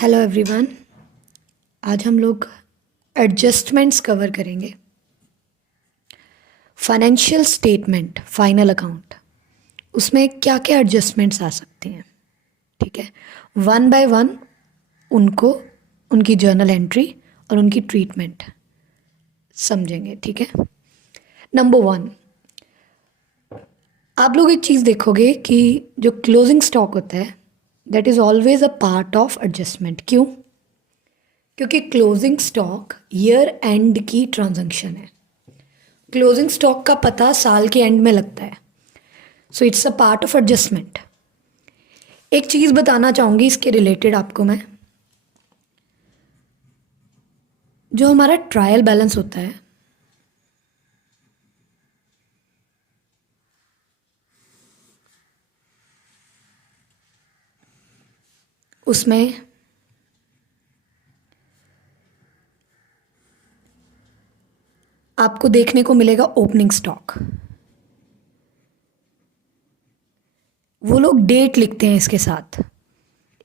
Hello everyone. आज हम लोग एडजस्टमेंट्स कवर करेंगे। फाइनेंशियल स्टेटमेंट, फाइनल अकाउंट, उसमें क्या क्या एडजस्टमेंट्स आ सकते हैं। ठीक है, वन बाय वन उनको, उनकी जर्नल एंट्री और उनकी ट्रीटमेंट समझेंगे। ठीक है, नंबर वन, आप लोग एक चीज़ देखोगे कि जो क्लोजिंग स्टॉक होता है that is always a part of adjustment. क्यों? क्योंकि क्लोजिंग स्टॉक ईयर एंड की ट्रांजैक्शन है। क्लोजिंग स्टॉक का पता साल के एंड में लगता है, so it's a part of adjustment. एक चीज़ बताना चाहूँगी इसके रिलेटेड आपको मैं, जो हमारा ट्रायल बैलेंस होता है उसमें आपको देखने को मिलेगा ओपनिंग स्टॉक। वो लोग डेट लिखते हैं इसके साथ,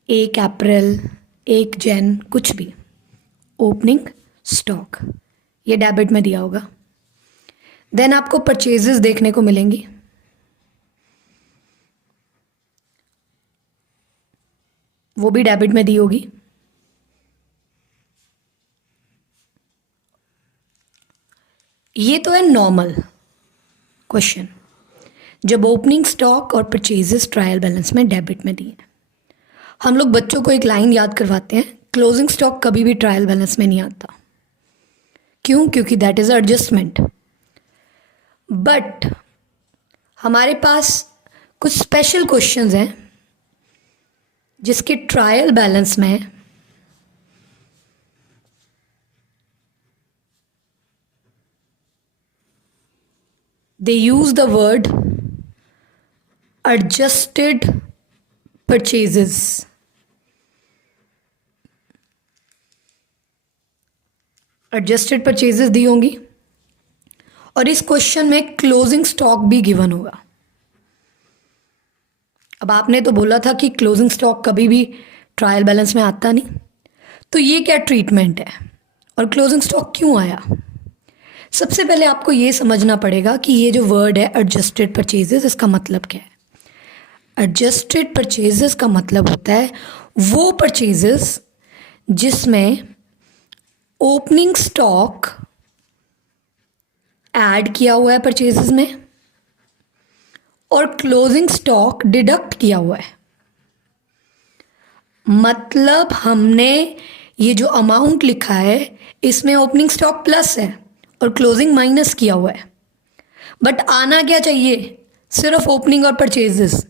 1 अप्रैल, 1 जन, कुछ भी। ओपनिंग स्टॉक ये डेबिट में दिया होगा। देन आपको परचेजेस देखने को मिलेंगी, वो भी डेबिट में दी होगी। ये तो है नॉर्मल क्वेश्चन, जब ओपनिंग स्टॉक और परचेजेस ट्रायल बैलेंस में डेबिट में दिए। हम लोग बच्चों को एक लाइन याद करवाते हैं, क्लोजिंग स्टॉक कभी भी ट्रायल बैलेंस में नहीं आता। क्यों? क्योंकि दैट इज एडजस्टमेंट। बट हमारे पास कुछ स्पेशल क्वेश्चंस हैं जिसके ट्रायल बैलेंस में they use the word adjusted purchases. Adjusted purchases दी होंगी और इस क्वेश्चन में क्लोजिंग स्टॉक भी गिवन होगा। अब आपने तो बोला था कि क्लोजिंग स्टॉक कभी भी ट्रायल बैलेंस में आता नहीं, तो ये क्या ट्रीटमेंट है और क्लोजिंग स्टॉक क्यों आया? सबसे पहले आपको ये समझना पड़ेगा कि ये जो वर्ड है एडजस्टेड परचेजेस, इसका मतलब क्या है। एडजस्टेड परचेजेस का मतलब होता है वो परचेजेस जिसमें ओपनिंग स्टॉक ऐड किया हुआ है परचेजेस में और क्लोजिंग स्टॉक डिडक्ट किया हुआ है। मतलब हमने ये जो अमाउंट लिखा है इसमें ओपनिंग स्टॉक प्लस है और क्लोजिंग माइनस किया हुआ है, बट आना क्या चाहिए? सिर्फ ओपनिंग और परचेजेस।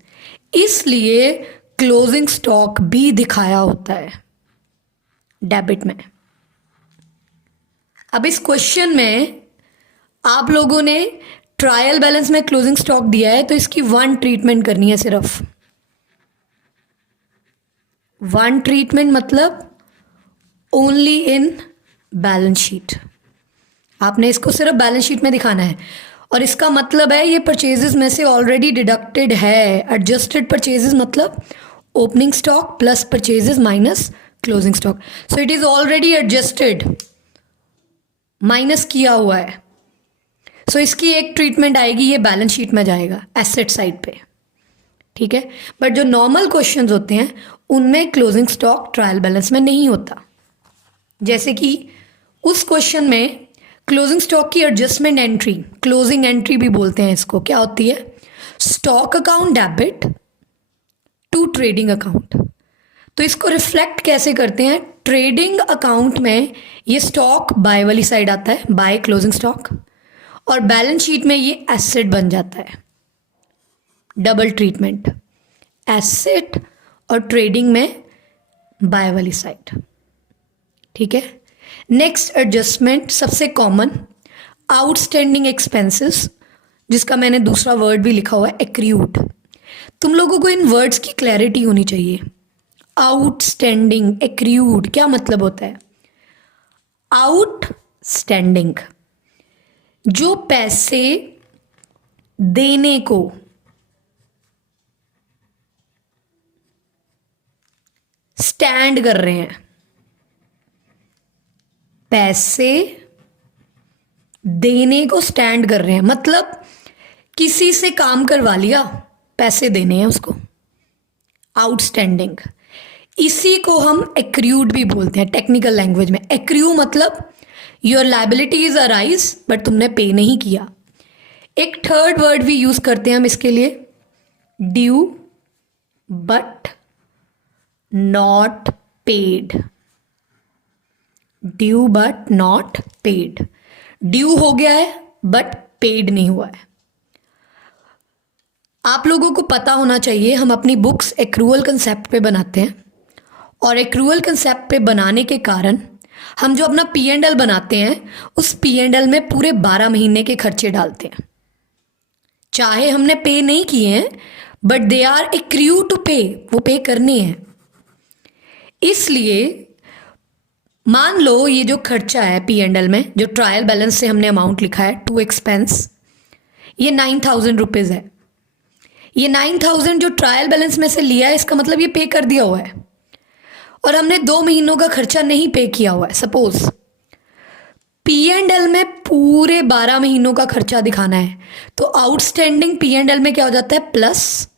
इसलिए क्लोजिंग स्टॉक भी दिखाया होता है डेबिट में। अब इस क्वेश्चन में आप लोगों ने ट्रायल बैलेंस में क्लोजिंग स्टॉक दिया है, तो इसकी वन ट्रीटमेंट करनी है। सिर्फ वन ट्रीटमेंट, मतलब ओनली इन बैलेंस शीट। आपने इसको सिर्फ बैलेंस शीट में दिखाना है और इसका मतलब है ये परचेजेस में से ऑलरेडी डिडक्टेड है। एडजस्टेड परचेजेस मतलब opening stock plus purchases minus closing stock, so it is already adjusted, minus किया हुआ है। सो इसकी एक ट्रीटमेंट आएगी, ये बैलेंस शीट में जाएगा एसेट साइड पे। ठीक है, बट जो नॉर्मल क्वेश्चंस होते हैं उनमें क्लोजिंग स्टॉक ट्रायल बैलेंस में नहीं होता। जैसे कि उस क्वेश्चन में क्लोजिंग स्टॉक की एडजस्टमेंट एंट्री, क्लोजिंग एंट्री भी बोलते हैं इसको, क्या होती है? Stock account debit to trading account. तो इसको रिफ्लेक्ट कैसे करते हैं? ट्रेडिंग अकाउंट में ये स्टॉक बाय वाली साइड आता है, बाय क्लोजिंग स्टॉक, और बैलेंस शीट में ये एसेट बन जाता है। डबल ट्रीटमेंट, एसेट और ट्रेडिंग में बाय वाली साइड। ठीक है, नेक्स्ट एडजस्टमेंट सबसे कॉमन, आउटस्टैंडिंग एक्सपेंसेस, जिसका मैंने दूसरा वर्ड भी लिखा हुआ है एक्रीयूड। तुम लोगों को इन वर्ड्स की क्लैरिटी होनी चाहिए। आउटस्टैंडिंग, एक्रीयूड, क्या मतलब होता है? आउटस्टैंडिंग, जो पैसे देने को स्टैंड कर रहे हैं, पैसे देने को स्टैंड कर रहे हैं, मतलब किसी से काम करवा लिया, पैसे देने हैं उसको, आउटस्टैंडिंग। इसी को हम एक्रूड भी बोलते हैं टेक्निकल लैंग्वेज में। एक्रू मतलब your liability is arise but तुमने पे नहीं किया। एक थर्ड वर्ड भी यूज करते हैं हम इसके लिए, due but not paid. Due but not paid, due हो गया है बट पेड नहीं हुआ है। आप लोगों को पता होना चाहिए, हम अपनी बुक्स एक्रूअल कंसेप्ट पे बनाते हैं, और एक्रूअल कंसेप्ट पे बनाने के कारण हम जो अपना P&L बनाते हैं उस P&L में पूरे 12 महीने के खर्चे डालते हैं। चाहे हमने पे नहीं किए हैं but they are accrue to pay, वो पे करने हैं। इसलिए मान लो ये जो खर्चा है P&L में, जो ट्रायल बैलेंस से हमने अमाउंट लिखा है टू एक्सपेंस, ये 9,000 रुपीज़ है। ये 9,000 जो ट्रायल बैलेंस में से लिया है, इसका मतलब ये पे कर दिया हुआ है, और हमने 2 महीनों का खर्चा नहीं पे किया हुआ है। सपोज P&L में पूरे 12 महीनों का खर्चा दिखाना है, तो आउटस्टैंडिंग P&L में क्या हो जाता है, प्लस,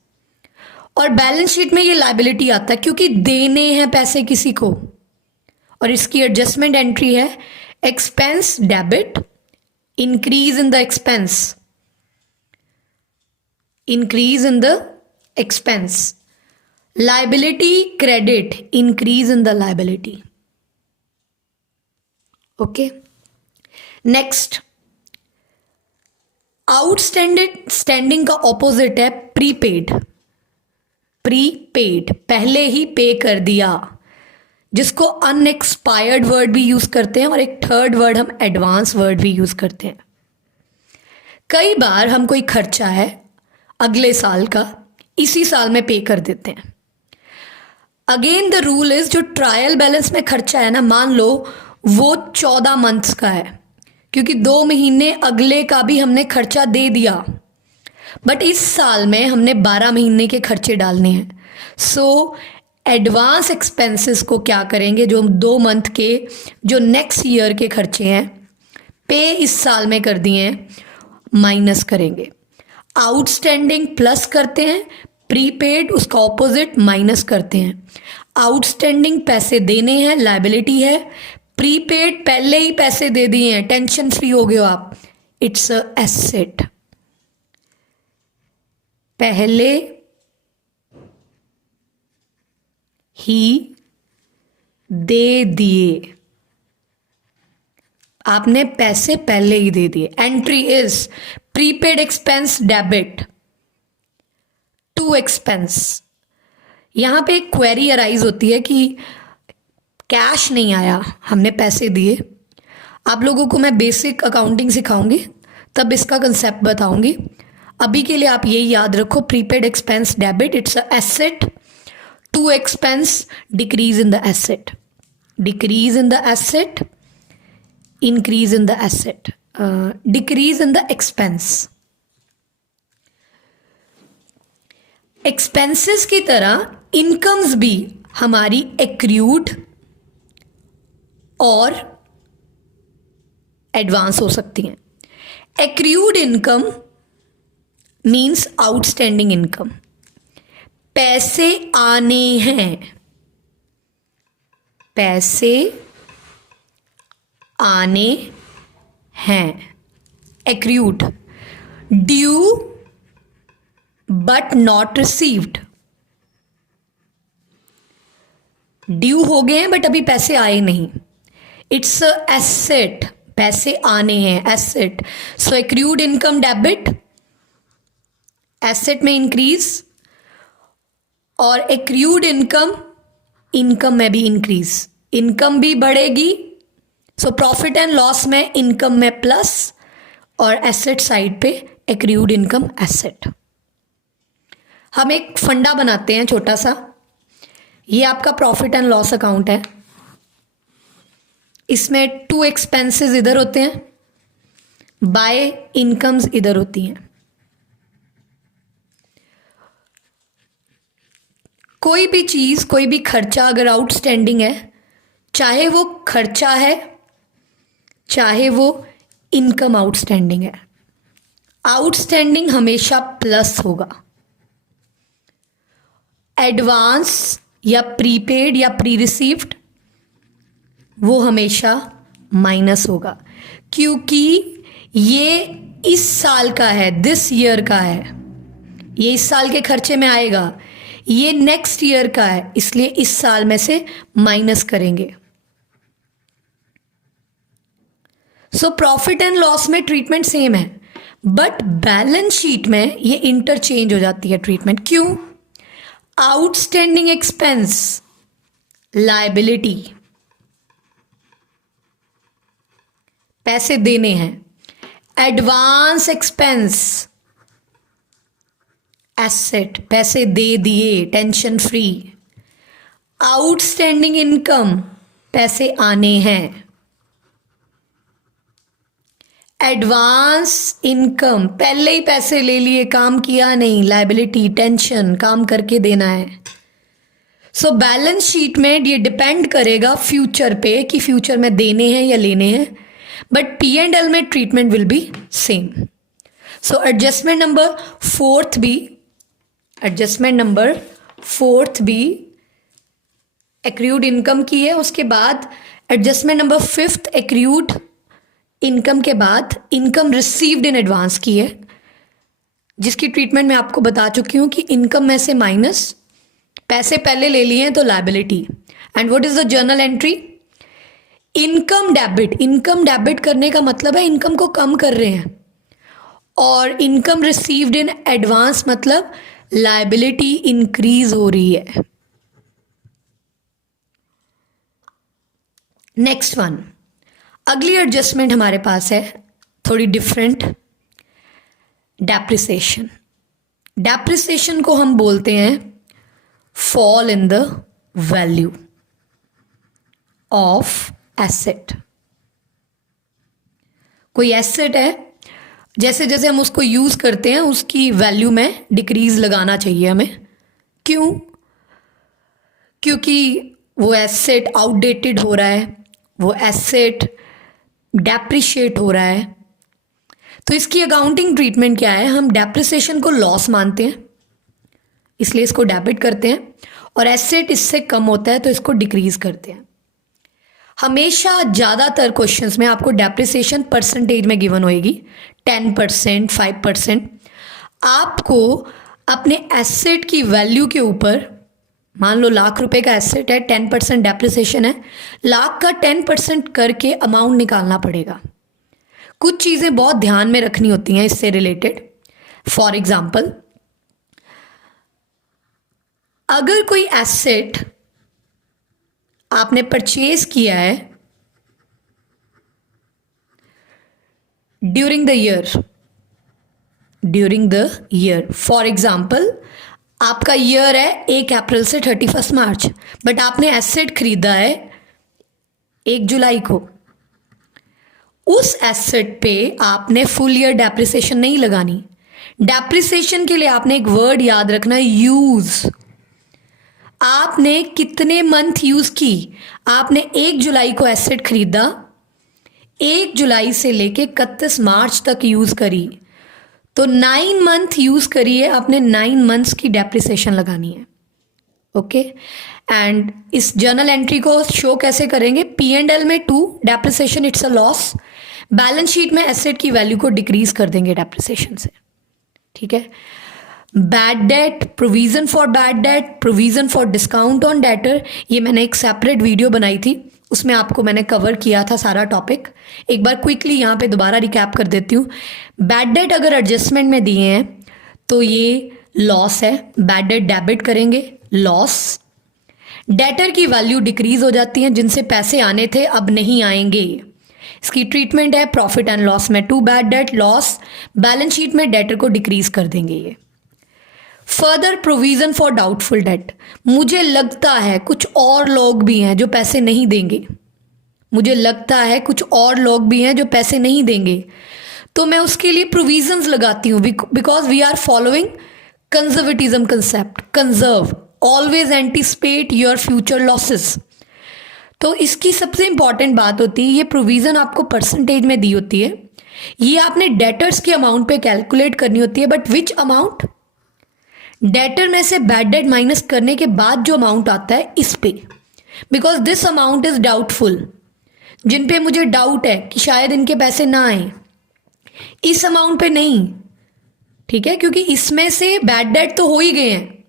और बैलेंस शीट में ये लाइबिलिटी आता है क्योंकि देने हैं पैसे किसी को, और इसकी एडजस्टमेंट एंट्री है expense debit, increase in the expense, increase in the expense, liability credit, increase in the liability. Okay, next, outstanding का ऑपोजिट है प्रीपेड। प्रीपेड पहले ही पे कर दिया, जिसको अनएक्सपायर्ड वर्ड भी यूज करते हैं, और एक थर्ड वर्ड हम एडवांस वर्ड भी यूज करते हैं। कई बार हम कोई खर्चा है अगले साल का इसी साल में पे कर देते हैं। अगेन द रूल इज, जो ट्रायल बैलेंस में खर्चा है ना, मान लो वो 14 मंथ्स का है, क्योंकि 2 महीने अगले का भी हमने खर्चा दे दिया, बट इस साल में हमने 12 महीने के खर्चे डालने हैं। सो एडवांस एक्सपेंसेस को क्या करेंगे, जो 2 मंथ के, जो नेक्स्ट ईयर के खर्चे हैं, पे इस साल में कर दिए हैं, माइनस करेंगे। आउटस्टैंडिंग प्लस करते हैं, प्रीपेड उसका ऑपोजिट माइनस करते हैं। आउटस्टैंडिंग पैसे देने हैं, लाइबिलिटी है। प्रीपेड पहले ही पैसे दे दिए हैं, टेंशन फ्री हो गए हो आप, इट्स अ एसेट। पहले ही दे दिए, आपने पैसे पहले ही दे दिए। Entry is prepaid expense debit to expense. यहां पे एक क्वेरी अराइज होती है कि कैश नहीं आया, हमने पैसे दिए। आप लोगों को मैं बेसिक अकाउंटिंग सिखाऊंगी, तब इसका कंसेप्ट बताऊंगी। अभी के लिए आप यही याद रखो, prepaid expense debit, it's a asset to expense, decrease in the asset, decrease in the asset, increase in the asset, decrease in the expense. Expenses की तरह इनकम्स भी हमारी एक्रूड और एडवांस हो सकती हैं। Accrued income means outstanding income, पैसे आने हैं, पैसे आने हैं, accrued. Due but not received, due हो गए हैं बट अभी पैसे आए नहीं, इट्स एसेट, पैसे आने हैं, एसेट। सो एक्रूड इनकम डेबिट, एसेट में इंक्रीज, और एक्रूड इनकम, इनकम में भी इंक्रीज, इनकम भी बढ़ेगी। सो प्रॉफिट एंड लॉस में इनकम में प्लस, और एसेट साइड पे एक्रूड इनकम एसेट। हम एक फंडा बनाते हैं छोटा सा, ये आपका प्रॉफिट एंड लॉस अकाउंट है। इसमें टू एक्सपेंसेस इधर होते हैं, बाय इनकम्स इधर होती हैं। कोई भी चीज़, कोई भी खर्चा अगर आउटस्टैंडिंग है, चाहे वो खर्चा है चाहे वो इनकम आउटस्टैंडिंग है, आउटस्टैंडिंग हमेशा प्लस होगा। एडवांस या प्रीपेड या प्री रिसीव्ड वो हमेशा माइनस होगा, क्योंकि ये इस साल का है, दिस ईयर का है, ये इस साल के खर्चे में आएगा, ये नेक्स्ट ईयर का है, इसलिए इस साल में से माइनस करेंगे। सो प्रॉफिट एंड लॉस में ट्रीटमेंट सेम है, बट बैलेंस शीट में ये इंटरचेंज हो जाती है ट्रीटमेंट। क्यों? आउटस्टैंडिंग एक्सपेंस लायबिलिटी, पैसे देने हैं। एडवांस एक्सपेंस एसेट, पैसे दे दिए, टेंशन फ्री। आउटस्टैंडिंग इनकम, पैसे आने हैं। एडवांस इनकम, पहले ही पैसे ले लिए, काम किया नहीं, लायबिलिटी, टेंशन, काम करके देना है। सो बैलेंस शीट में ये डिपेंड करेगा फ्यूचर पे कि फ्यूचर में देने हैं या लेने हैं, बट पी एंड एल में treatment will be same. So adjustment number fourth भी एक्रूड इनकम की है। उसके बाद एडजस्टमेंट नंबर 5 एक्रूड इनकम के बाद इनकम रिसीव्ड इन एडवांस की है, जिसकी ट्रीटमेंट मैं आपको बता चुकी हूँ कि इनकम में से माइनस, पैसे पहले ले लिए हैं तो liability. And what is the journal entry? Income debit. Income debit करने का मतलब है इनकम को कम कर रहे हैं, और इनकम रिसीव्ड इन एडवांस मतलब लायबिलिटी इंक्रीज हो रही है। नेक्स्ट वन, अगली एडजस्टमेंट हमारे पास है थोड़ी डिफरेंट, डेप्रिसिएशन। डेप्रिसिएशन को हम बोलते हैं fall in the value of asset. कोई एसेट है, जैसे जैसे हम उसको यूज करते हैं उसकी वैल्यू में डिक्रीज लगाना चाहिए हमें। क्यों? क्योंकि वो एसेट आउटडेटेड हो रहा है, वो एसेट डेप्रिशिएट हो रहा है। तो इसकी अकाउंटिंग ट्रीटमेंट क्या है? हम डेप्रिसिएशन को लॉस मानते हैं, इसलिए इसको डेबिट करते हैं, और एसेट इससे कम होता है तो इसको डिक्रीज करते हैं। हमेशा ज़्यादातर क्वेश्चंस में आपको डेप्रिसिएशन परसेंटेज में गिवन होएगी, 10%, 5%। आपको अपने एसेट की वैल्यू के ऊपर, मान लो ₹1,00,000 का एसेट है, 10% डेप्रिसिएशन है, लाख का 10% करके अमाउंट निकालना पड़ेगा। कुछ चीज़ें बहुत ध्यान में रखनी होती हैं इससे रिलेटेड। फॉर एग्जाम्पल, अगर कोई एसेट आपने परचेज किया है during the year, for example आपका ईयर है 1 अप्रैल से 31 मार्च, बट आपने एसेट खरीदा है 1 जुलाई को, उस एसेट पे आपने फुल ईयर डेप्रिसिएशन नहीं लगानी। डेप्रिसिएशन के लिए आपने एक वर्ड याद रखना है, यूज। आपने कितने मंथ यूज की? आपने 1 जुलाई को एसेट खरीदा, 1 जुलाई से लेके 31 मार्च तक यूज करी, तो 9 मंथ यूज करिए, आपने 9 मंथ्स की डेप्रिसिएशन लगानी है। ओके, एंड इस जर्नल एंट्री को शो कैसे करेंगे? पी एंड एल में 2 depreciation it's a loss, balance sheet में एसेट की वैल्यू को डिक्रीज कर देंगे डेप्रिसिएशन से। ठीक है। Bad debt, provision for bad debt, provision for discount on debtor, ये मैंने एक सेपरेट वीडियो बनाई थी, उसमें आपको मैंने कवर किया था सारा टॉपिक। एक बार क्विकली यहाँ पे दोबारा रिकैप कर देती हूँ। बैड डेट अगर एडजस्टमेंट में दिए हैं तो ये लॉस है, बैड डेट डेबिट करेंगे, लॉस। डेटर की वैल्यू डिक्रीज हो जाती है, जिनसे पैसे आने थे अब नहीं आएंगे। इसकी ट्रीटमेंट है प्रॉफिट एंड लॉस में 2 bad debt, loss, balance sheet में डेटर को डिक्रीज कर देंगे ये। Further provision for doubtful date, मुझे लगता है कुछ और लोग भी हैं जो पैसे नहीं देंगे, मुझे लगता है कुछ और लोग भी हैं जो पैसे नहीं देंगे, तो मैं उसके लिए प्रोविजंस लगाती हूँ, because we are following conservatism concept, conserve, always anticipate your future losses. तो इसकी सबसे इंपॉर्टेंट बात होती है, ये प्रोविज़न आपको परसेंटेज में दी होती है, ये आपने डेटर्स के अमाउंट पे कैलकुलेट करनी होती है, बट विच अमाउंट, डेटर में से बैड डेट माइनस करने के बाद जो अमाउंट आता है इस पे, because this amount is doubtful, जिन पे मुझे डाउट है कि शायद इनके पैसे ना आए, इस अमाउंट पे नहीं, ठीक है, क्योंकि इसमें से बैड डेट तो हो ही गए हैं।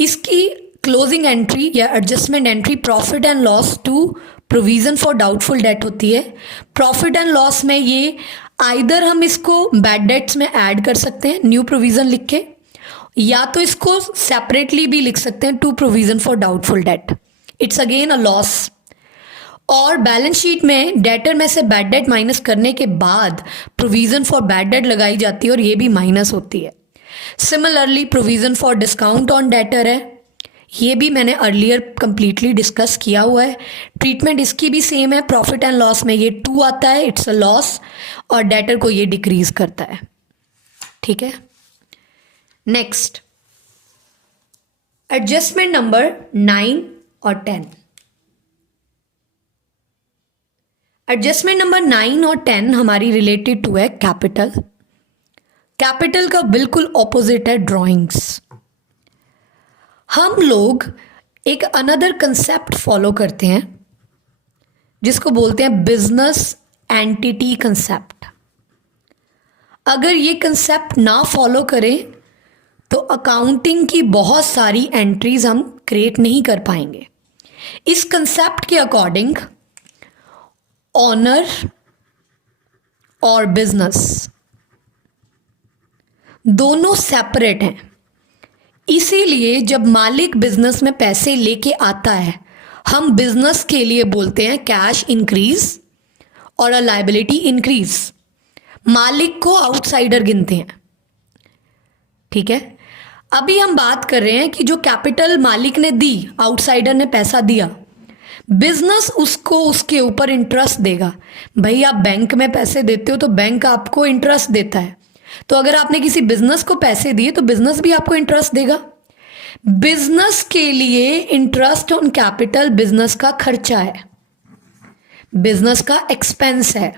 इसकी क्लोजिंग एंट्री या adjustment entry profit and loss to provision for doubtful debt होती है। प्रॉफिट एंड लॉस में ये आइदर हम इसको बैड डेट्स में ऐड कर सकते हैं न्यू प्रोविजन लिख के, या तो इसको सेपरेटली भी लिख सकते हैं to provision for doubtful debt, it's again a loss. और बैलेंस शीट में डेटर में से बैड डेट माइनस करने के बाद प्रोविजन फॉर बैड डेट लगाई जाती है और ये भी माइनस होती है। Similarly provision for discount on debtor है, ये भी मैंने अर्लियर कंप्लीटली डिस्कस किया हुआ है। ट्रीटमेंट इसकी भी सेम है, प्रॉफिट एंड लॉस में ये 2 आता है, इट्स अ लॉस, और डेटर को ये डिक्रीज करता है, ठीक है। नेक्स्ट एडजस्टमेंट नंबर 9 और 10। एडजस्टमेंट नंबर 9 और 10 हमारी रिलेटेड टू है कैपिटल। कैपिटल का बिल्कुल ऑपोजिट है ड्राइंग्स। हम लोग एक अनदर कंसेप्ट फॉलो करते हैं जिसको बोलते हैं बिजनेस एंटिटी कंसेप्ट। अगर ये कंसेप्ट ना फॉलो करें तो अकाउंटिंग की बहुत सारी एंट्रीज हम क्रिएट नहीं कर पाएंगे। इस कंसेप्ट के अकॉर्डिंग ऑनर और बिजनेस दोनों सेपरेट हैं, इसीलिए जब मालिक बिजनेस में पैसे लेके आता है हम बिजनेस के लिए बोलते हैं कैश इंक्रीज और अ लायबिलिटी इंक्रीज। मालिक को आउटसाइडर गिनते हैं, ठीक है। अभी हम बात कर रहे हैं कि जो कैपिटल मालिक ने दी, आउटसाइडर ने पैसा दिया, बिजनेस उसको उसके ऊपर इंटरेस्ट देगा। भाई आप बैंक में पैसे देते हो तो बैंक आपको इंटरेस्ट देता है, तो अगर आपने किसी बिजनेस को पैसे दिए तो बिजनेस भी आपको इंटरेस्ट देगा। बिजनेस के लिए इंटरेस्ट ऑन कैपिटल बिजनेस का खर्चा है, बिजनेस का एक्सपेंस है।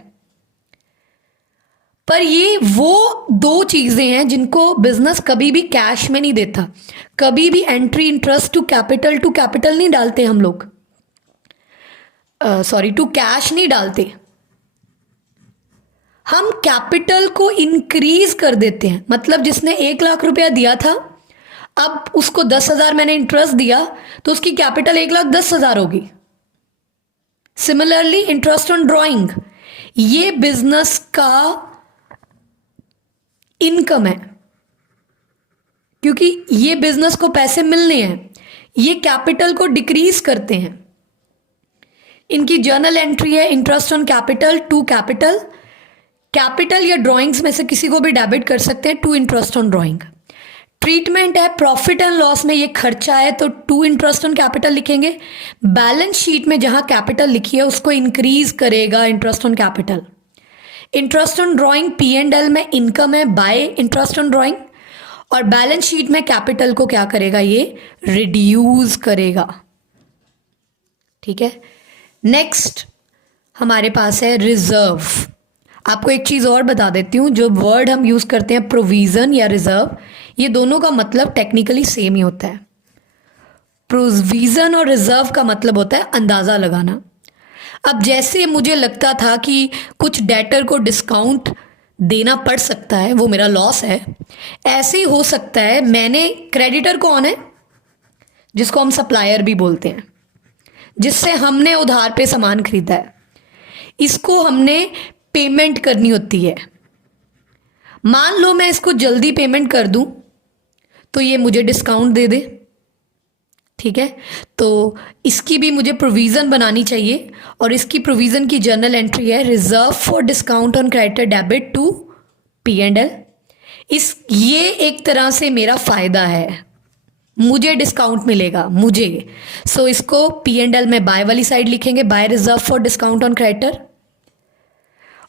पर ये वो 2 चीजें हैं जिनको बिजनेस कभी भी कैश में नहीं देता। कभी भी एंट्री इंटरेस्ट टू कैपिटल नहीं डालते हम लोग, टू कैश नहीं डालते, हम कैपिटल को इंक्रीज कर देते हैं। मतलब जिसने 1 लाख रुपया दिया था, अब उसको 10,000 मैंने इंटरेस्ट दिया तो उसकी कैपिटल 1,10,000 होगी। सिमिलरली इंटरेस्ट ऑन ड्राइंग, ये बिजनेस का इनकम है, क्योंकि ये बिजनेस को पैसे मिलने हैं, ये कैपिटल को डिक्रीज करते हैं। इनकी जर्नल एंट्री है interest on capital to capital. Capital या ड्राइंग्स में से किसी को भी डेबिट कर सकते हैं to interest on drawing. Treatment है प्रॉफिट एंड लॉस में ये खर्चा है तो टू इंटरेस्ट ऑन कैपिटल लिखेंगे। बैलेंस शीट में जहां कैपिटल लिखी है उसको इंक्रीज करेगा interest on capital. Interest on drawing P&L में इनकम है बाय इंटरेस्ट ऑन ड्राइंग, और बैलेंस शीट में कैपिटल को क्या करेगा, ये रिड्यूस करेगा, ठीक है। नेक्स्ट हमारे पास है रिजर्व। आपको एक चीज़ और बता देती हूँ, जो वर्ड हम यूज़ करते हैं प्रोविज़न या रिजर्व, ये दोनों का मतलब टेक्निकली सेम ही होता है। प्रोविज़न और रिजर्व का मतलब होता है अंदाज़ा लगाना। अब जैसे मुझे लगता था कि कुछ डेटर को डिस्काउंट देना पड़ सकता है, वो मेरा लॉस है, ऐसे ही हो सकता है मैंने क्रेडिटर कौन है, जिसको हम सप्लायर भी बोलते हैं, जिससे हमने उधार पे सामान खरीदा है, इसको हमने पेमेंट करनी होती है। मान लो मैं इसको जल्दी पेमेंट कर दूं तो ये मुझे डिस्काउंट दे दे, ठीक है। तो इसकी भी मुझे प्रोविज़न बनानी चाहिए, और इसकी प्रोविज़न की जर्नल एंट्री है reserve for discount on creditor debit to P&L। ये एक तरह से मेरा फ़ायदा है, मुझे डिस्काउंट मिलेगा मुझे। सो इसको P&L में बाय वाली साइड लिखेंगे, by reserve for discount on creditor,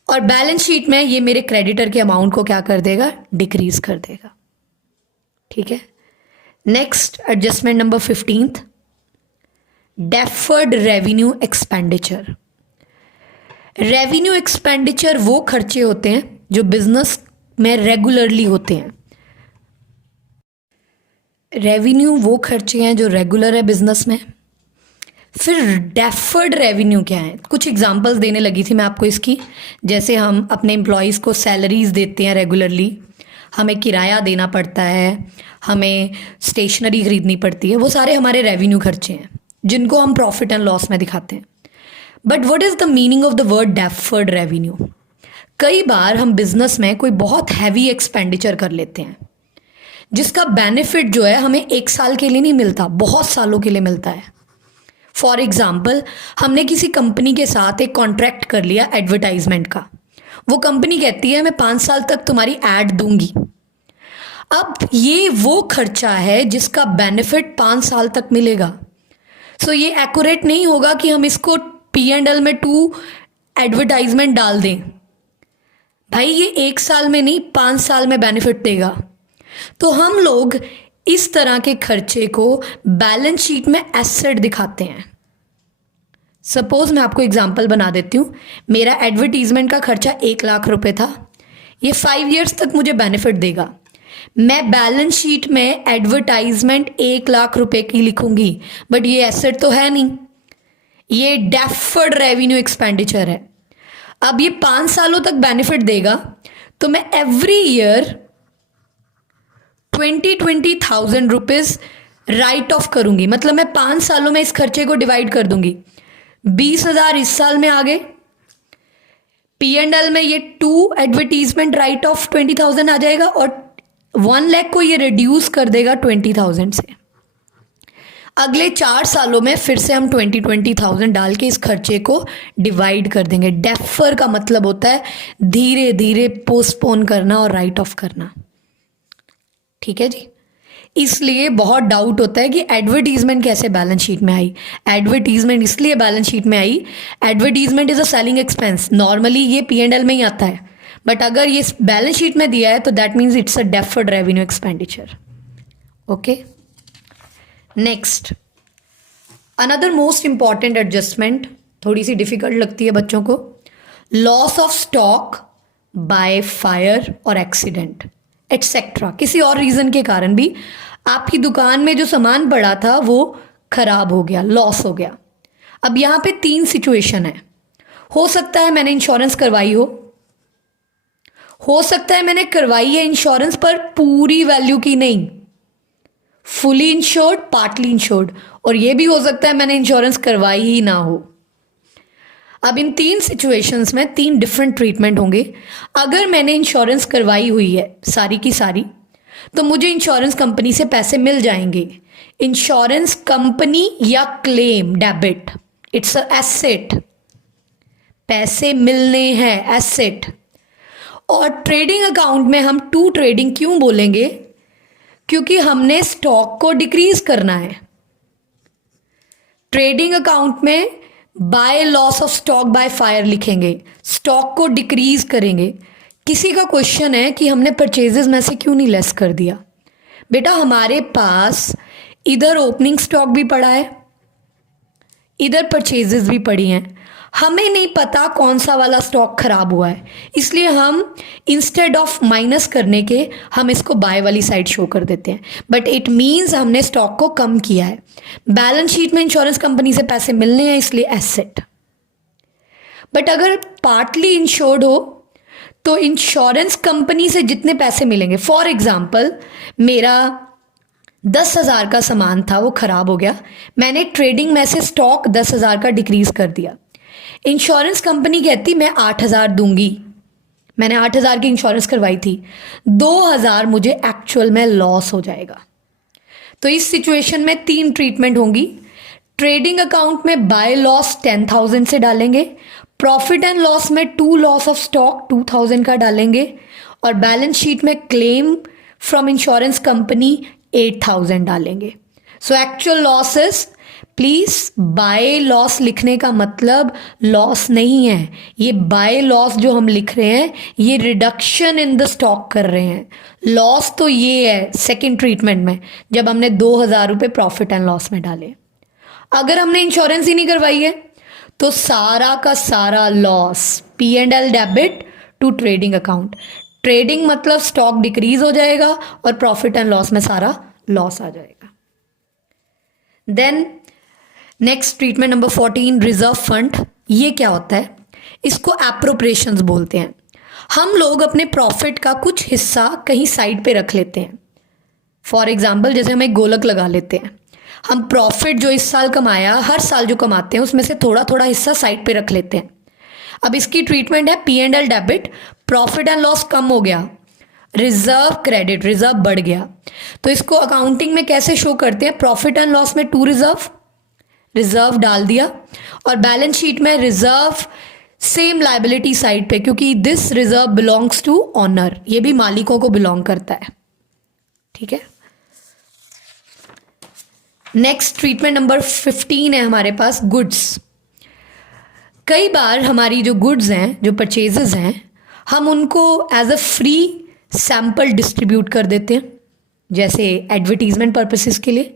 और बैलेंस शीट में ये मेरे क्रेडिटर के अमाउंट को क्या कर देगा, डिक्रीज कर देगा, ठीक है। Next adjustment number 15th, deferred revenue expenditure. Revenue expenditure वो खर्चे होते हैं जो बिजनेस में रेगुलरली होते हैं। रेवेन्यू वो खर्चे हैं जो रेगुलर है बिजनेस में। फिर डेफर्ड रेवेन्यू क्या है, कुछ एग्जांपल्स देने लगी थी मैं आपको इसकी। जैसे हम अपने एम्प्लॉयज़ को सैलरीज देते हैं रेगुलरली, हमें किराया देना पड़ता है, हमें स्टेशनरी खरीदनी पड़ती है, वो सारे हमारे रेवेन्यू खर्चे हैं जिनको हम प्रॉफिट एंड लॉस में दिखाते हैं। But what is the meaning of the word deferred revenue? कई बार हम बिजनेस में कोई बहुत हैवी एक्सपेंडिचर कर लेते हैं जिसका बेनिफिट जो है हमें 1 साल के लिए नहीं मिलता, बहुत सालों के लिए मिलता है। फॉर एग्जाम्पल, हमने किसी कंपनी के साथ एक कॉन्ट्रैक्ट कर लिया एडवर्टाइजमेंट का। वो कंपनी कहती है मैं 5 साल तक तुम्हारी एड दूंगी। अब ये वो खर्चा है जिसका बेनिफिट 5 साल तक मिलेगा। सो ये एक्यूरेट नहीं होगा कि हम इसको P&L में 2 एडवर्टाइजमेंट डाल दें। भाई ये 1 साल में नहीं 5 साल में बेनिफिट देगा। तो हम लोग इस तरह के खर्चे को बैलेंस शीट में एसेट दिखाते हैं। सपोज मैं आपको एग्जांपल बना देती हूँ। मेरा एडवर्टीजमेंट का खर्चा 1 लाख रुपए था। ये 5 इयर्स तक मुझे बेनिफिट देगा। मैं बैलेंस शीट में एडवर्टाइजमेंट 1 लाख रुपए की लिखूंगी, बट ये एसेट तो है नहीं, ये डेफर्ड रेवेन्यू एक्सपेंडिचर है। अब ये 5 सालों तक बेनिफिट देगा, तो मैं every year 20,000 rupees right of करूंगी। मतलब मैं 5 सालों में इस खर्चे को डिवाइड कर दूंगी। 20,000 इस साल में आ गए, P&L में ये 2 एडवर्टीजमेंट राइट ऑफ 20,000 आ जाएगा और 1 लाख को ये रिड्यूस कर देगा 20,000 से। अगले 4 सालों में फिर से हम 20,000 डाल के इस खर्चे को डिवाइड कर देंगे। डेफर का मतलब होता है धीरे धीरे पोस्टपोन करना और राइट ऑफ करना। ठीक है जी। इसलिए बहुत डाउट होता है कि एडवर्टीजमेंट कैसे बैलेंस शीट में आई। एडवर्टीजमेंट इसलिए बैलेंस शीट में आई, advertisement is a selling expense. Normally ये P&L में ही आता है, बट अगर ये बैलेंस शीट में दिया है तो that means it's a deferred revenue expenditure. Okay, next another most important adjustment, थोड़ी सी डिफिकल्ट लगती है बच्चों को, loss of stock by fire और एक्सीडेंट एटसेट्रा। किसी और रीजन के कारण भी आपकी दुकान में जो सामान पड़ा था वो खराब हो गया, लॉस हो गया। अब यहां पे 3 सिचुएशन है। हो सकता है मैंने इंश्योरेंस करवाई हो सकता है मैंने करवाई है इंश्योरेंस पर पूरी वैल्यू की नहीं, फुली इंश्योर्ड, पार्टली इंश्योर्ड, और ये भी हो सकता है मैंने इंश्योरेंस करवाई ही ना हो। अब इन 3 सिचुएशंस में 3 डिफरेंट ट्रीटमेंट होंगे। अगर मैंने इंश्योरेंस करवाई हुई है सारी की सारी, तो मुझे इंश्योरेंस कंपनी से पैसे मिल जाएंगे। इंश्योरेंस कंपनी या claim debit, it's a asset, पैसे मिलने हैं, एसेट। और ट्रेडिंग अकाउंट में हम टू ट्रेडिंग क्यों बोलेंगे? क्योंकि हमने स्टॉक को डिक्रीज करना है। ट्रेडिंग अकाउंट में by loss of stock by fire लिखेंगे, स्टॉक को डिक्रीज करेंगे। किसी का क्वेश्चन है कि हमने परचेजेस में से क्यों नहीं लेस कर दिया? बेटा हमारे पास इधर ओपनिंग स्टॉक भी पड़ा है, इधर परचेजेस भी पड़ी हैं। हमें नहीं पता कौन सा वाला स्टॉक खराब हुआ है, इसलिए हम इंस्टेड ऑफ माइनस करने के हम इसको बाय वाली साइड शो कर देते हैं, बट इट मीन्स हमने स्टॉक को कम किया है। बैलेंस शीट में इंश्योरेंस कंपनी से पैसे मिलने हैं इसलिए एसेट। बट अगर पार्टली इंश्योर्ड हो तो इंश्योरेंस कंपनी से जितने पैसे मिलेंगे, फॉर एग्जाम्पल मेरा 10,000 का सामान था, वो खराब हो गया, मैंने ट्रेडिंग में से स्टॉक 10,000 का डिक्रीज कर दिया। इंश्योरेंस कंपनी कहती मैं 8,000 दूंगी, मैंने 8,000 की इंश्योरेंस करवाई थी, 2,000 मुझे एक्चुअल में लॉस हो जाएगा। तो इस सिचुएशन में 3 ट्रीटमेंट होंगी। ट्रेडिंग अकाउंट में बाय लॉस 10,000 से डालेंगे, प्रॉफिट एंड लॉस में 2 लॉस ऑफ स्टॉक 2,000 का डालेंगे, और बैलेंस शीट में क्लेम फ्रॉम इंश्योरेंस कंपनी 8,000 डालेंगे। So actual loss is please by loss लिखने का मतलब लॉस नहीं है, ये बाय लॉस जो हम लिख रहे हैं ये रिडक्शन इन द स्टॉक कर रहे हैं। लॉस तो ये है सेकंड ट्रीटमेंट में जब हमने 2,000 रुपये प्रॉफिट एंड लॉस में डाले। अगर हमने इंश्योरेंस ही नहीं करवाई है तो सारा का सारा loss P&L debit to trading account. Trading मतलब स्टॉक डिक्रीज हो जाएगा और प्रॉफिट एंड लॉस में सारा लॉस आ जाएगा। Then next treatment number 14, reserve fund. ये क्या होता है? इसको एप्रोप्रिएशंस बोलते हैं। हम लोग अपने प्रॉफिट का कुछ हिस्सा कहीं साइड पे रख लेते हैं। फॉर एग्जाम्पल जैसे हम एक गोलक लगा लेते हैं, हम प्रॉफिट जो इस साल कमाया, हर साल जो कमाते हैं उसमें से थोड़ा थोड़ा हिस्सा साइड पे रख लेते हैं। अब इसकी ट्रीटमेंट है P&L debit, profit and loss कम हो गया, रिजर्व क्रेडिट, रिजर्व बढ़ गया। तो इसको अकाउंटिंग में कैसे शो करते हैं? प्रॉफिट एंड लॉस में टू रिजर्व डाल दिया और बैलेंस शीट में रिजर्व सेम लाइबिलिटी साइड पे, क्योंकि this reserve belongs to owner, ये भी मालिकों को बिलोंग करता है। ठीक है। नेक्स्ट ट्रीटमेंट नंबर 15 है हमारे पास, गुड्स। कई बार हमारी जो गुड्स हैं, जो परचेजेस हैं, हम उनको as a free sample distribute कर देते हैं, जैसे एडवर्टीजमेंट पर्पसेस के लिए।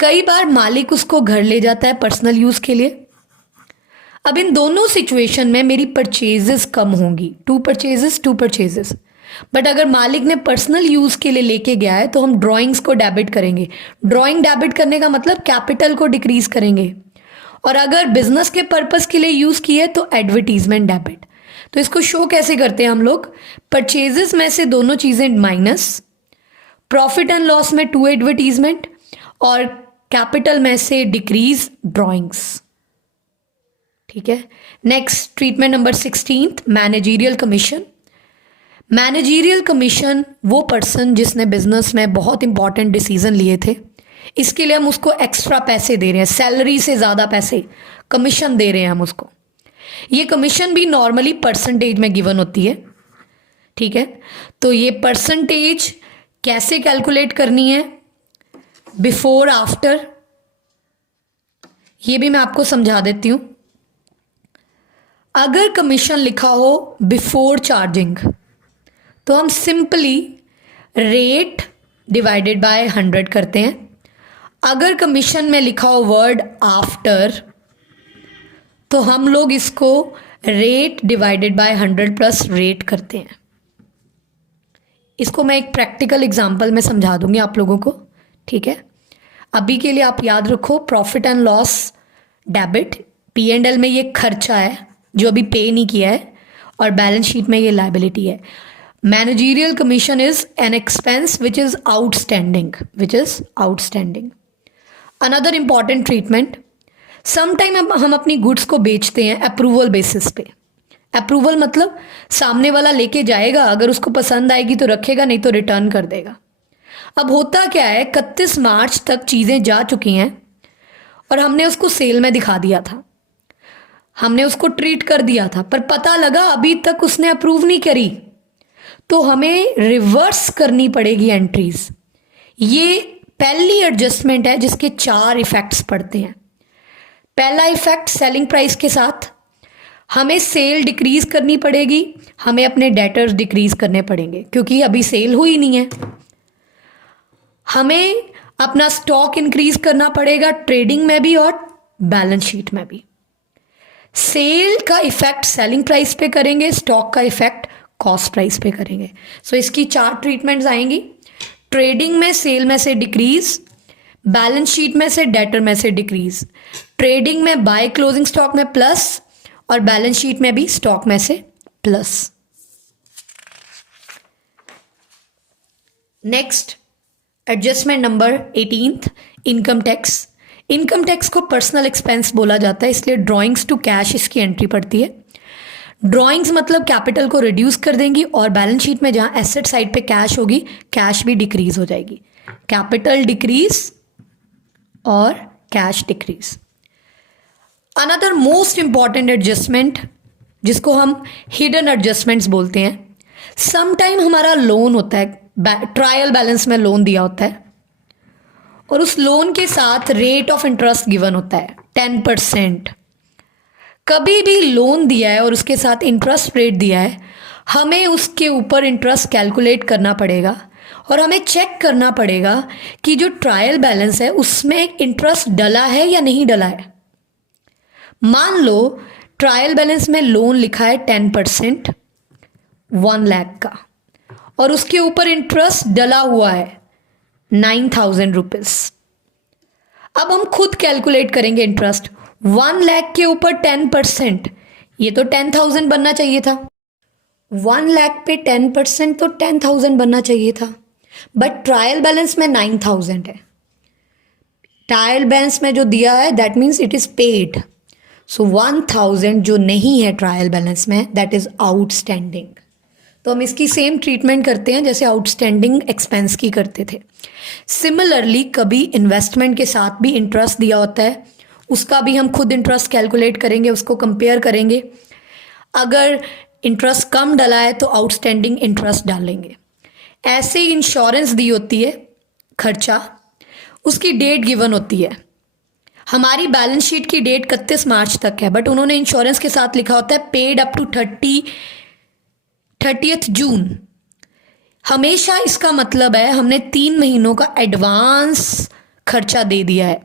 कई बार मालिक उसको घर ले जाता है पर्सनल यूज़ के लिए। अब इन दोनों सिचुएशन में मेरी परचेजेस कम होंगी, टू परचेजेस। बट अगर मालिक ने पर्सनल यूज़ के लिए लेके गया है तो हम ड्राइंग्स को डेबिट करेंगे। ड्राइंग डेबिट करने का मतलब कैपिटल को डिक्रीज करेंगे। और अगर बिजनेस के पर्पस के लिए यूज़ की है तो एडवर्टीजमेंट डेबिट। तो इसको शो कैसे करते हैं हम लोग? परचेजेस में से दोनों चीज़ें माइनस, प्रॉफिट एंड लॉस में टू एडवर्टीजमेंट और कैपिटल में से डिक्रीज ड्राइंग्स। ठीक है। Next treatment number 16, managerial commission. Managerial commission वो पर्सन जिसने बिजनेस में बहुत इंपॉर्टेंट डिसीजन लिए थे, इसके लिए हम उसको एक्स्ट्रा पैसे दे रहे हैं, सैलरी से ज़्यादा पैसे कमीशन दे रहे हैं हम उसको। ये कमीशन भी नॉर्मली परसेंटेज में गिवन होती है। ठीक है। तो ये परसेंटेज कैसे कैलकुलेट करनी है, बिफोर आफ्टर, ये भी मैं आपको समझा देती हूँ। अगर कमीशन लिखा हो बिफोर चार्जिंग तो हम सिंपली रेट डिवाइडेड बाय 100 करते हैं। अगर कमीशन में लिखा हो वर्ड आफ्टर तो हम लोग इसको rate divided by 100 plus rate करते हैं। इसको मैं एक प्रैक्टिकल एग्जांपल में समझा दूंगी आप लोगों को। ठीक है। अभी के लिए आप याद रखो, profit and loss debit, P&L में ये खर्चा है जो अभी पे नहीं किया है और बैलेंस शीट में ये लायबिलिटी है। Managerial commission is an expense which is outstanding, another important treatment, sometime हम अपनी गुड्स को बेचते हैं अप्रूवल बेसिस पे। अप्रूवल मतलब सामने वाला लेके जाएगा, अगर उसको पसंद आएगी तो रखेगा, नहीं तो रिटर्न कर देगा। अब होता क्या है, 31 मार्च तक चीज़ें जा चुकी हैं और हमने उसको सेल में दिखा दिया था, हमने उसको ट्रीट कर दिया था, पर पता लगा अभी तक उसने अप्रूव नहीं करी, तो हमें रिवर्स करनी पड़ेगी एंट्रीज। ये पहली एडजस्टमेंट है जिसके 4 इफेक्ट्स पड़ते हैं। पहला इफेक्ट सेलिंग प्राइस के साथ हमें सेल डिक्रीज करनी पड़ेगी, हमें अपने डेटर्स डिक्रीज करने पड़ेंगे क्योंकि अभी सेल हुई नहीं है। हमें अपना स्टॉक इंक्रीज करना पड़ेगा ट्रेडिंग में भी और बैलेंस शीट में भी। सेल का इफेक्ट सेलिंग प्राइस पे करेंगे, स्टॉक का इफेक्ट कॉस्ट प्राइस पे करेंगे। सो इसकी 4 ट्रीटमेंट्स आएंगी। ट्रेडिंग में सेल में से डिक्रीज, बैलेंस शीट में से डेटर में से डिक्रीज, ट्रेडिंग में बाय क्लोजिंग स्टॉक में प्लस और बैलेंस शीट में भी स्टॉक में से plus. Next adjustment number 18, income tax. Income tax को पर्सनल एक्सपेंस बोला जाता है, इसलिए ड्राइंग्स टू कैश इसकी एंट्री पड़ती है। ड्राइंग्स मतलब कैपिटल को रिड्यूस कर देंगी और बैलेंस शीट में जहां एसेट साइड पे कैश होगी, कैश भी डिक्रीज हो जाएगी। कैपिटल डिक्रीज और cash decrease. Another most important adjustment जिसको हम हिडन एडजस्टमेंट्स बोलते हैं। समटाइम हमारा लोन होता है, ट्रायल बैलेंस में लोन दिया होता है और उस लोन के साथ रेट ऑफ इंटरेस्ट गिवन होता है 10%। कभी भी लोन दिया है और उसके साथ इंटरेस्ट रेट दिया है, हमें उसके ऊपर इंटरेस्ट कैलकुलेट करना पड़ेगा और हमें चेक करना पड़ेगा कि जो ट्रायल बैलेंस है उसमें इंटरेस्ट डला है या नहीं डला है। मान लो ट्रायल बैलेंस में लोन लिखा है 10%, 1 लाख का, और उसके ऊपर इंटरेस्ट डला हुआ है 9,000 रुपीज। अब हम खुद कैलकुलेट करेंगे इंटरेस्ट। 1 लाख के ऊपर 10%, ये तो 10,000 बनना चाहिए था। 1 लाख पे 10% तो 10,000 बनना चाहिए था, बट ट्रायल बैलेंस में 9,000 है। ट्रायल बैलेंस में जो दिया है that means it is paid. So 1,000 जो नहीं है ट्रायल बैलेंस में, दैट इज आउटस्टैंडिंग। तो हम इसकी सेम ट्रीटमेंट करते हैं जैसे आउटस्टैंडिंग एक्सपेंस की करते थे। सिमिलरली कभी इन्वेस्टमेंट के साथ भी इंटरेस्ट दिया होता है, उसका भी हम खुद इंटरेस्ट कैलकुलेट करेंगे, उसको कंपेयर करेंगे। अगर इंटरेस्ट कम डला है तो आउटस्टैंडिंग इंटरेस्ट डालेंगे। ऐसे इंश्योरेंस दी होती है खर्चा, उसकी डेट गिवन होती है। हमारी बैलेंस शीट की डेट 31 मार्च तक है, बट उन्होंने इंश्योरेंस के साथ लिखा होता है पेड अप टू 30th जून। हमेशा इसका मतलब है हमने 3 महीनों का एडवांस खर्चा दे दिया है।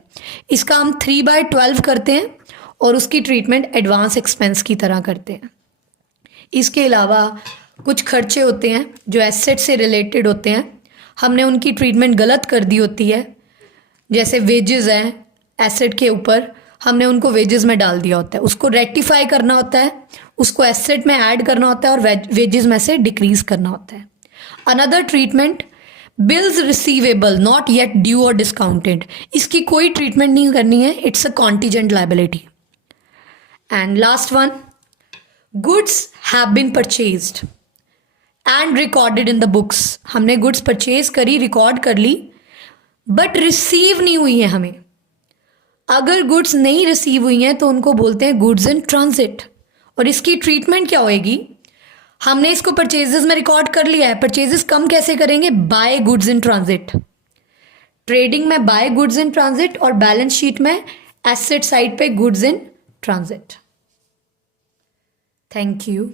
इसका हम 3/12 करते हैं और उसकी ट्रीटमेंट एडवांस एक्सपेंस की तरह करते हैं। इसके अलावा कुछ खर्चे होते हैं जो एसेट से रिलेटेड होते हैं, हमने उनकी ट्रीटमेंट गलत कर दी होती है। जैसे वेजेस हैं, एसेट के ऊपर हमने उनको वेजेस में डाल दिया होता है, उसको रेक्टिफाई करना होता है, उसको एसेट में ऐड करना होता है और वेजेस में से डिक्रीज करना होता है। Another treatment, bills receivable not yet due और डिस्काउंटेड, इसकी कोई ट्रीटमेंट नहीं करनी है, it's a contingent liability. And last one, goods have been purchased and recorded in the books. हमने गुड्स परचेज करी, रिकॉर्ड कर ली, बट रिसीव नहीं हुई है हमें। अगर गुड्स नहीं रिसीव हुई हैं तो उनको बोलते हैं गुड्स इन ट्रांजिट। और इसकी ट्रीटमेंट क्या होएगी, हमने इसको परचेजेस में रिकॉर्ड कर लिया है, परचेजेस कम कैसे करेंगे, by goods in transit. Trading में बाय गुड्स इन ट्रांजिट और बैलेंस शीट में एसेट साइड पे goods in transit. Thank you.